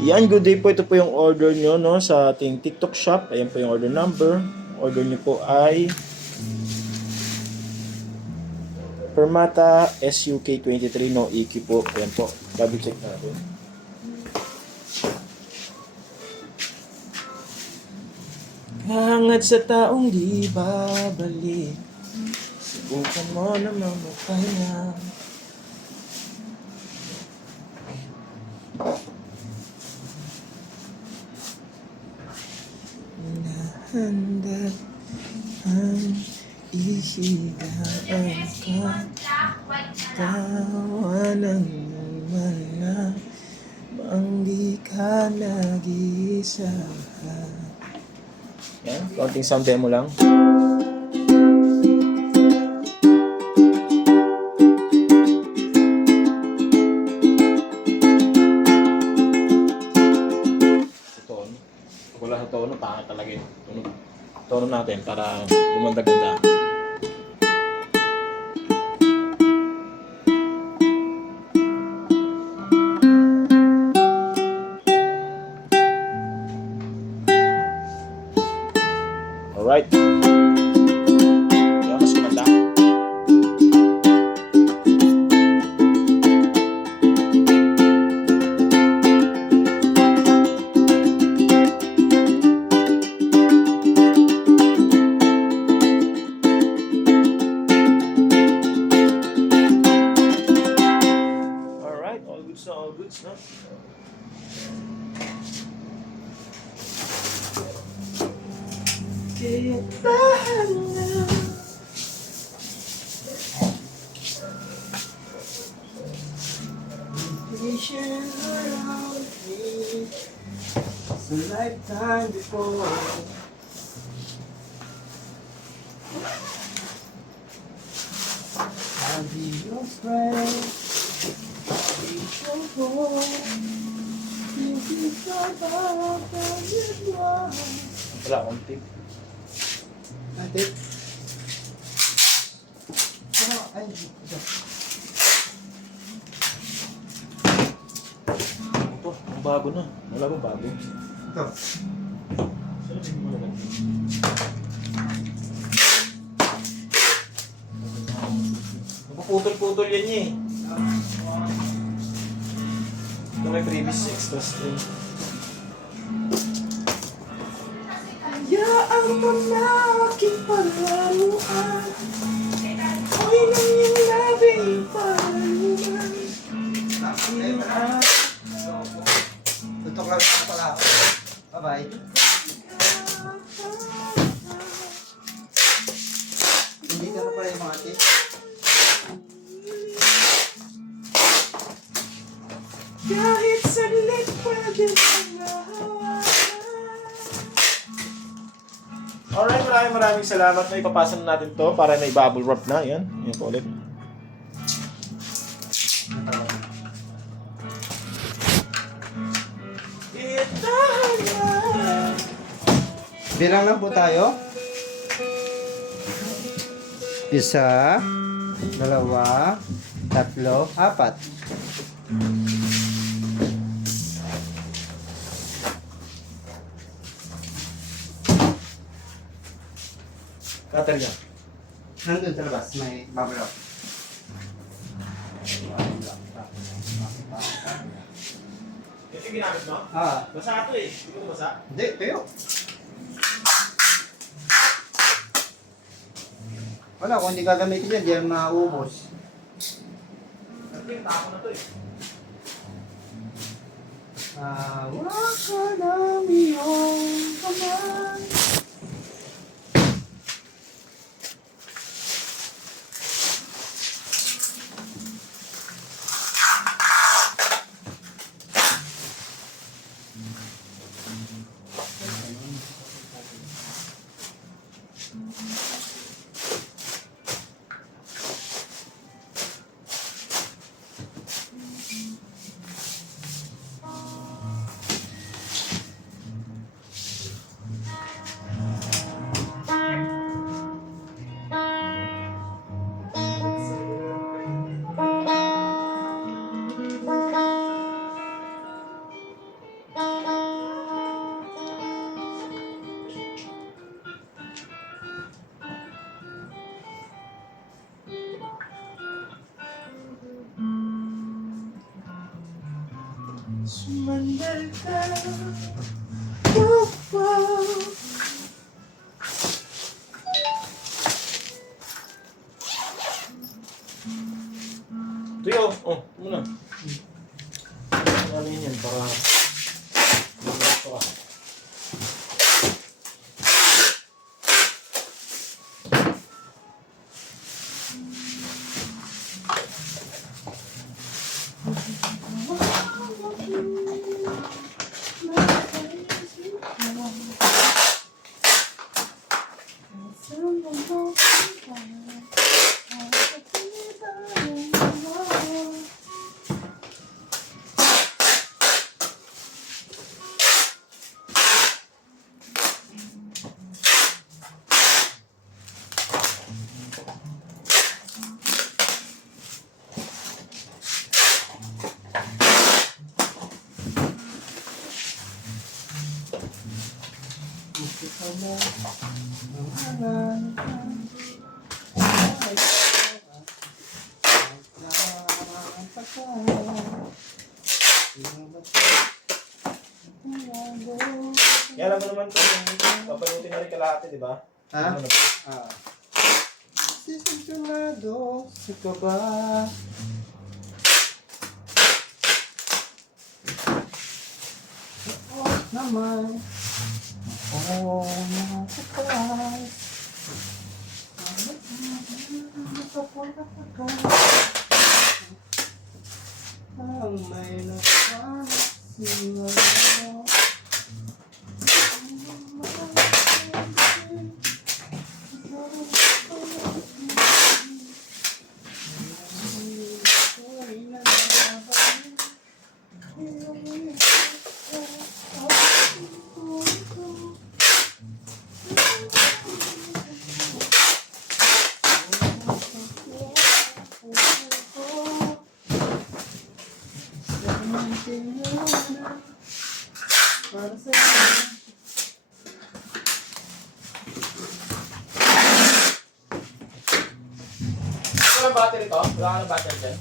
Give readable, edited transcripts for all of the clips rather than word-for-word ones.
Yan, good day po. Ito po yung order nyo no, sa ating TikTok shop. Ayan po yung order number. Order nyo po ay Permata SUK23 no EQ po. Ayan po. Double check natin. Hangad sa taong di babalik. Subukan mo na mamapahinga. Nahanda ang ihigaan ka. Tawanan naman na bang di ka nag-iisa. Yan, konting sound demo lang. Tono. Wala sa tono, pangit talaga yun. Tono natin para gumanda-ganda. Alright. Kaya mas gumanda. Alright, all goods na, all goods na. Kaya tahan na. Patient around me. It's a lifetime before. I'll be your friend. I'll be your home. You can survive when you want. Wala akong tip. Ate. Ano? Ay, ito. Ito, ang bago na. Wala bang bago? Ito. Saan mo na? Napuputol-putol yan niya eh. Ito may previous extra string. Hayaan mo na aking palaruan. Ako'y nang yung labing palaruan. Tutok lang na pala ako. Bye-bye. Hindi ka na pala yung mga ate. Kahit saglit pwede magawa. Alright, maraming salamat na ipapasa na natin to para may bubble wrap na. Yan, yan po ulit. Bilang lang po tayo. Isa, dalawa, tatlo, apat. Cutter niya. Nandun sa labas, may bubble wrap. Ito yung ginamit mo? Ah, Basa ito eh. Hindi ko basa. hindi, tayo. Wala, kung hindi gagamitin yan, di yan maubos. Ito yung tapo na to eh. Hawak ka ng iyong kamay. Sumandal ka. Wow, wow. Tuyo, oh, muna. Ano yan para ito ka. Gusto ka na mahalan ka. Kaya alam mo naman ito, papalutin na rin kalahati, di ba? Ha? Ano na? Sisigurado sa kaba. Oo naman. Oo, nakakapay. Ang may napansin mo. Para sa Wala ng battery to? Wala ka ng battery dyan?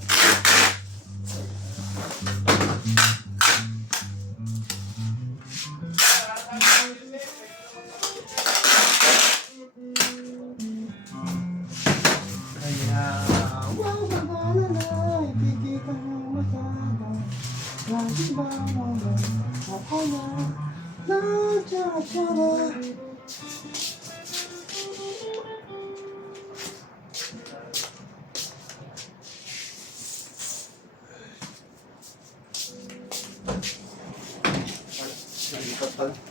kaya wow, magalala, ikikita ng mata mo. Lagi ba mo ba ako na nadyatsara? Nalipat pala.